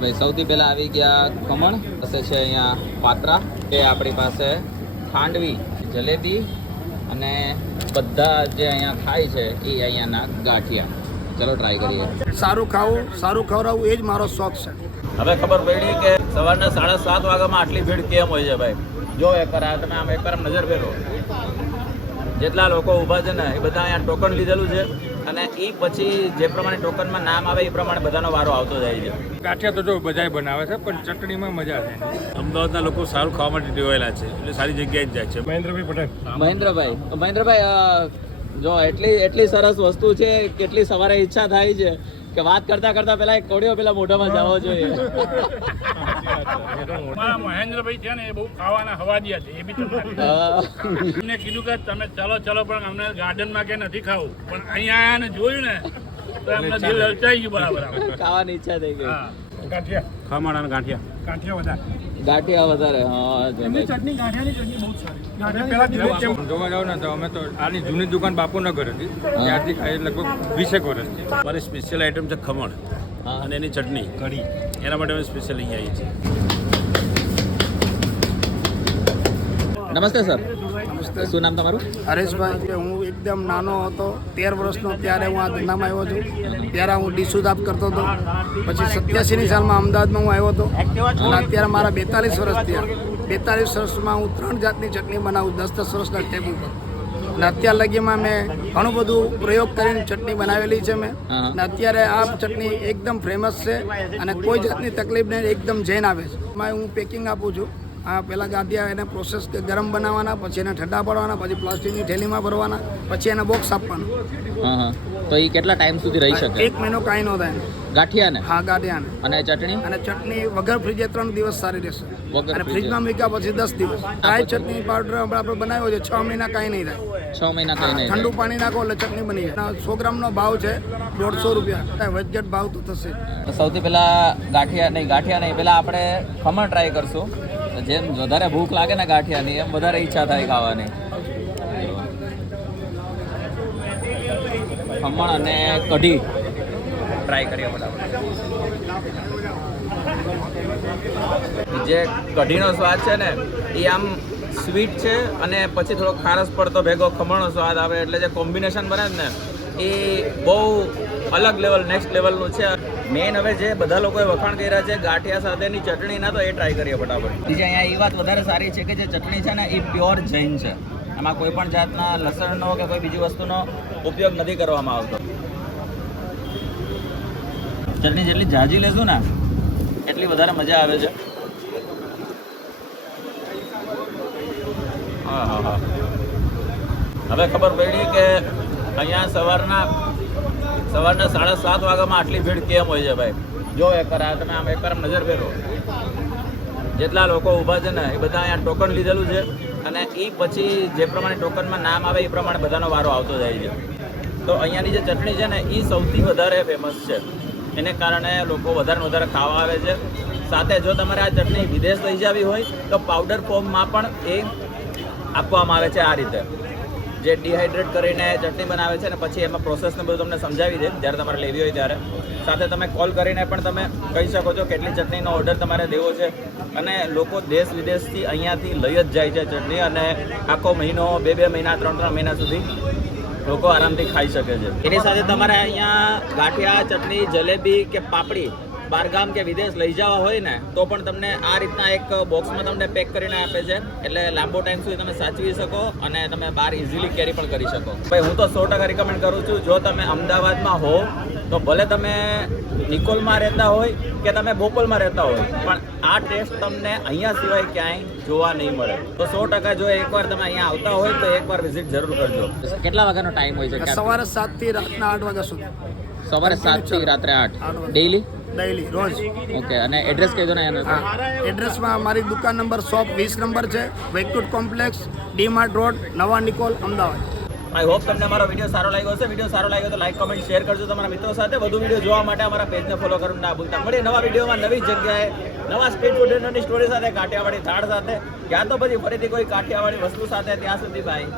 ભાઈ સૌથી પહેલા આવી ગયા ખમણ, પછી છે અહીંયા પાત્રા, એ આપણી પાસે ખાંડવી, જલેબી અને બધા જે અહીંયા ખાય છે એ અહીંયાના ગાંઠિયા. ચલો ટ્રાય કરીએ. સારું ખાવું, સારું ખવડાવવું એ જ મારો શોખ છે. હવે ખબર પડી કે સવારના 7:30 વાગ્યામાં આટલી ભીડ કેમ હોય છે ભાઈ. જો એકવાર આ તમે આમ એકવાર નજર ફેરો, જેટલા લોકો ઊભા છે ને એ બધા અહીંયા ટોકન લીધેલું છે અને એ પછી જે પ્રમાણે ટોકનમાં નામ આવે એ પ્રમાણે બધાનો વારો આવતો જાય છે. ગાંઠિયા તો જો બધાય બનાવે છે પણ ચટણીમાં મજા છે. અમદાવાદના લોકો સારું ખાવા માટે ટેવાયેલા છે એટલે સારી જગ્યાએ જ જાય છે. મહેન્દ્રભાઈ જો એટલી સરસ વસ્તુ છે, કેટલી સવારે ઈચ્છા થાય છે કે વાત કરતા કરતા પેલા એક કોડિયો પેલા મોઢામાં જવો જોઈએ. મારા મહેન્દ્રભાઈ છે ને એ બહુ ખાવાના હવાદિયા છે. એ બી તમને કીધું કે તમે ચલો પણ અમને ગાર્ડનમાં કે નથી ખાવું, પણ અહીંયા આયા ને જોયું ને તો અમને દિલ લલચાઈ ગયું બરાબર. ખાવાની ઈચ્છા થઈ ગઈ. ગાંઠિયા ખમણ અને ગાંઠિયા વધારે. હા, ચટણી ગાંઠિયાની ચટણી બહુ સારી. જોવા જાવ ને તો અમે તો આની જૂની દુકાન બાપુનગર હતી, ત્યારથી ખાઈ લગભગ 20 વર્ષથી. મારી સ્પેશિયલ આઈટમ છે ખમણ અને એની ચટણી કઢી, એના માટે અમે સ્પેશિયલ અહીંયા આવીએ છીએ. નમસ્તે સર. શું નામ તમારું? હરેશભાઈ. હું એકદમ નાનો હતો, 13 વર્ષનો, ત્યારે હું આ ધંધામાં આવ્યો છું. ત્યારે હું ડીશું દાબ કરતો હતો. પછી 87ની સાલમાં અમદાવાદમાં હું આવ્યો હતો અને અત્યારે મારા 42 વર્ષ થયા. 42 વર્ષમાં હું 3 જાતની ચટણી બનાવું, 10-10 વર્ષના ટેબલ પર. અને અત્યાર લગીમાં મેં ઘણું બધું પ્રયોગ કરીને ચટણી બનાવેલી છે મેં. અને અત્યારે આ ચટણી એકદમ ફેમસ છે અને કોઈ જાતની તકલીફ નહીં, એકદમ જૈન આવે છે. એમાં હું પેકિંગ આપું છું. આ પહેલાં ગાંઠિયા એને પ્રોસેસ ગરમ બનાવવાના, પછી એને ઠંડા પાડવાના, પછી પ્લાસ્ટિકની થેલીમાં ભરવાના, પછી એને બોક્સ આપવાનું. તો એ કેટલા ટાઈમ સુધી રહી શકે? 1 મહિનો કાંઈ ન થાય. ગાંઠિયાને? હા, ગાંઠિયાને. અને ચટણી? અને ચટણી વગર ફ્રીજે 3 દિવસ સારી રહેશે. અને ફ્રીજમાં મૂક્યા પછી 10 દિવસ. ડ્રાય ચટણી પાવડર આપણે બનાવ્યો છે, 6 મહિના કાંઈ નહીં થાય. 6 મહિના કાંઈ નહીં. ઠંડુ પાણી નાખો એટલે ચટણી બની જાય. 100 ગ્રામનો ભાવ છે 150 રૂપિયા. વજ્જટ ભાવ તો થશે. સૌથી પહેલા ગાંઠિયા નહીં, પહેલા આપણે ખમણ ટ્રાય કરશું. જેમ વધારે ભૂખ લાગે ને ગાંઠિયાની, એમ વધારે ઈચ્છા થાય ખાવાની. ખમણ અને કઢી ટ્રાય કરીએ ફટાફટ. જે કઢીનો સ્વાદ છે ને એ આમ સ્વીટ છે અને પછી થોડો ખારસ પડતો ભેગો ખમણનો સ્વાદ આવે, એટલે જે કોમ્બિનેશન બને ને એ બહુ અલગ લેવલ, નેક્સ્ટ લેવલનું છે. મેઇન હવે જે બધા લોકોએ વખાણ કર્યા છે ગાંઠિયા સાથેની ચટણીના, તો એ ટ્રાય કરીએ ફટાફટ. બીજી અહીંયા એ વાત વધારે સારી છે કે જે ચટણી છે ને એ પ્યોર જૈન છે. એમાં કોઈ પણ જાતના લસણનો કે કોઈ બીજી વસ્તુનો ઉપયોગ નથી કરવામાં આવતો. ચટણી જેટલી ઝાઝી લેશું ને એટલી વધારે મજા આવે છે. હા. હવે ખબર પડી કે અહીંયા સવારના 7:30 વાગ્યામાં આટલી ભીડ કેમ હોય છે ભાઈ. જો એકવાર આ તમે આમ એકવાર નજર ફેરો, જેટલા લોકો ઊભા છે ને એ બધા અહીંયા ટોકન લીધેલું છે અને એ પછી જે પ્રમાણે ટોકનમાં નામ આવે એ પ્રમાણે બધાનો વારો આવતો જાય છે. તો અહીંયાની જે ચટણી છે ને એ સૌથી વધારે ફેમસ છે. એને કારણે લોકો વધારે ખાવા આવે છે. સાથે જો તમારે આ ચટણી વિદેશ લઈ જવી હોય તો પાવડર ફોર્મમાં પણ એ આપવામાં આવે છે. આ રીતે જે ડિહાઇડ્રેટ કરીને ચટણી બનાવે છે ને પછી એમાં પ્રોસેસને બધું તમને સમજાવી દે જ્યારે તમારે લેવી હોય ત્યારે. સાથે તમે કોલ કરીને પણ તમે કહી શકો છો કેટલી ચટણીનો ઓર્ડર તમારે દેવો છે. અને લોકો દેશ વિદેશથી અહીંયાથી લઈ જ જાય છે ચટણી, અને આખો મહિનો, 2 મહિના, 3 મહિના સુધી લોકો આરામથી ખાઈ શકે છે. એની સાથે તમારે અહીંયા ગાંઠિયા, ચટણી, જલેબી કે પાપડી બહારગામ કે વિદેશ લઈ જવા હોય ને તો પણ તમને આ રીતના એક બોક્સમાં તમને પેક કરીને આપે છે, એટલે લાંબો ટાઈમ સુધી તમે સાચવી શકો અને તમે બહાર ઇઝીલી કેરી પણ કરી શકો. ભાઈ હું તો 100% રિકમેન્ડ કરું છું. જો તમે અમદાવાદમાં હો તો ભલે તમે નિકોલમાં રહેતા હોય કે તમે બોપલમાં રહેતા હોય, પણ આ ટેસ્ટ તમને અહીંયા સિવાય ક્યાંય જોવા નહીં મળે. તો 100% જો એકવાર તમે અહીંયા આવતા હોય તો એકવાર વિઝિટ જરૂર કરજો. કેટલા વાગ્યાનો ટાઈમ હોય છે? સવારે 7 થી રાતના 8 વાગ્યા સુધી. સવારે 7 થી રાત્રે 8 ડેઈલી રોજ. ઓકે. અને એડ્રેસ કહી દો ને એનો. એડ્રેસમાં મારી દુકાન નંબર શોપ 20 નંબર છે, વેકટુડ કોમ્પ્લેક્સ, ડી-માર્ટ રોડ, નવા નિકોલ, અમદાવાદ. આઈ હોપ તમને અમારો વિડીયો સારો લાગ્યો હશે. વિડીયો સારો લાગ્યો તો લાઈક, કમેન્ટ, શેર કરજો તમારા મિત્રો સાથે. વધુ વિડીયો જોવા માટે અમારા પેજને ફોલો કરવાનું ના ભૂલતા. મળીએ નવા વિડીયોમાં, નવી જગ્યાએ, નવા સ્ટ્રીટ ફૂડની સ્ટોરી સાથે, કાઠિયાવાડી થાળ સાથે, ક્યાં તો પછી ફરીથી કોઈ કાઠિયાવાડી વસ્તુ સાથે. ત્યાં સુધી બાય.